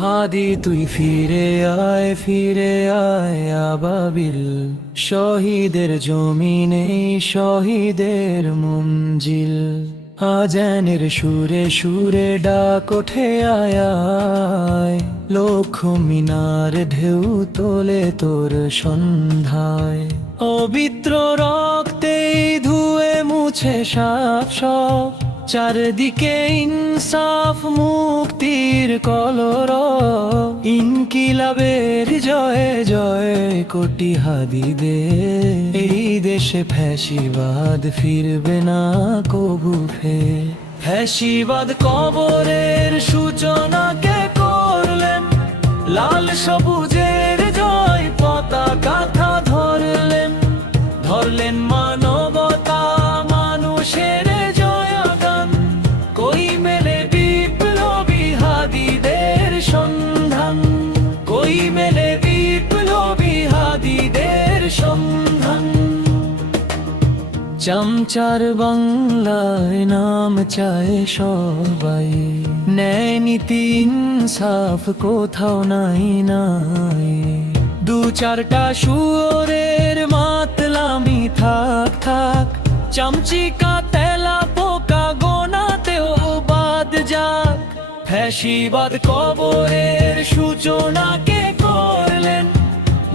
হাদি তুই ফিরে আয় আবাবিল, শহীদের জমিনে শহীদের মঞ্জিল। আজানের সুরে সুরে ডাক ওঠে আয়, লক্ষ মিনার ঢেউ তোলে তোর সন্ধ্যায়। পবিত্র রক্তেই ধুয়ে মুছে সাফ সব, চারদিকে ইনসাফ মুক্তির কলরব। ইনকিলাবের জয়ে জয়ে কোটি হাদিদের, এই দেশে ফ্যাসিবাদ ফিরবে না কবু ফের। ফ্যাসিবাদ কবরের সূচনা কে করলেন, লাল সবুজের জয় পতাকা ধরলেন। ধরলেন মানবতা মানুষের জয়গান, কই মেলে বিপ্লবী হাদিদের সন্ধান, কই মেলে বিপ্লবী হাদিদের সন্ধান। চামচার বাংলায় নাম চায় সবাই, ন্যায় নীতি ইনসাফ কোথাও নাই নাই। দু চারটা শুয়োরের মাতলামি থাক থাক, চামচিকা তেলা পোকা গোনাতেও বাদ যাক। ফ্যাসিবাদ কবরের সূচনা কে করলেন,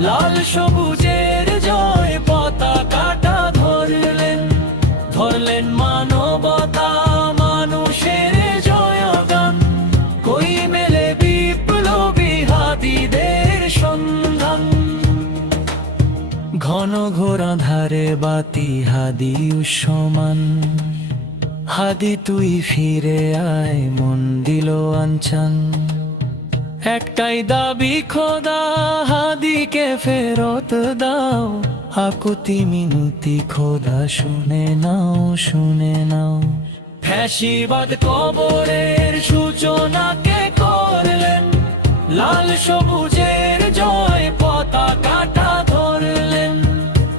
লাল সবুজের জয় পতাকাটা ধরলেন। ধরলেন মানবতা মানুষের জয়গান, কই মেলে বিপ্লবী হাদিদের সন্ধান। ঘন ঘোর আঁধারে বাতি হাদি উষ্মান, হাদি তুই ফিরে আয় মন দিল আনচান। একটাই দাবি খোদা, হাদিকে ফেরত দাও। আকুতি মিনতি খোদা শুনে নাও, শুনে নাও। ফ্যাসিবাদ কবরের সূচনা কে করলেন, লাল সবুজের জয় পতাকাটা ধরলেন।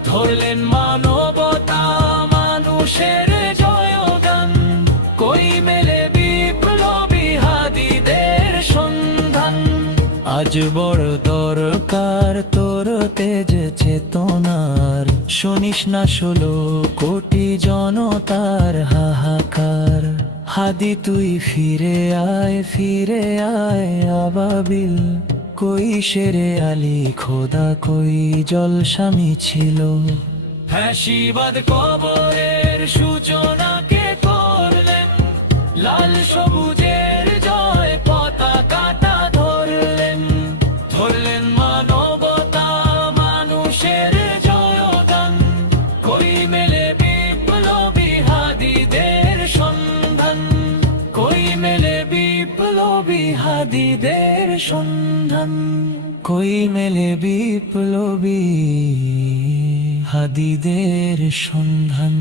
ধরলেন মানবতা মানুষের জয়গান, কই মেলে বিপ্লবী হাদিদের সন্ধান। আজ বড় দরকার তোর তেজ চেতনার, শুনিস না 16 কোটি জনতার হাহাকার। হাদি তুই ফিরে আয় আবাবিল, কই শেরে আলী খোদা কই জলসামি ছিল। ফ্যাসিবাদ কবরের সূচনা কে করলেন, লাল সবুজের জয় পতাকাটা ধরলেন। ধরলেন মানবতা মানুষের জয়গান, কই মেলে বিপ্লবী হাদিদের সন্ধান। কই মেলে বিপ্লবী হাদিদের সন্ধান, কই মেলে বিপ্লবী হাদিদের সন্ধান।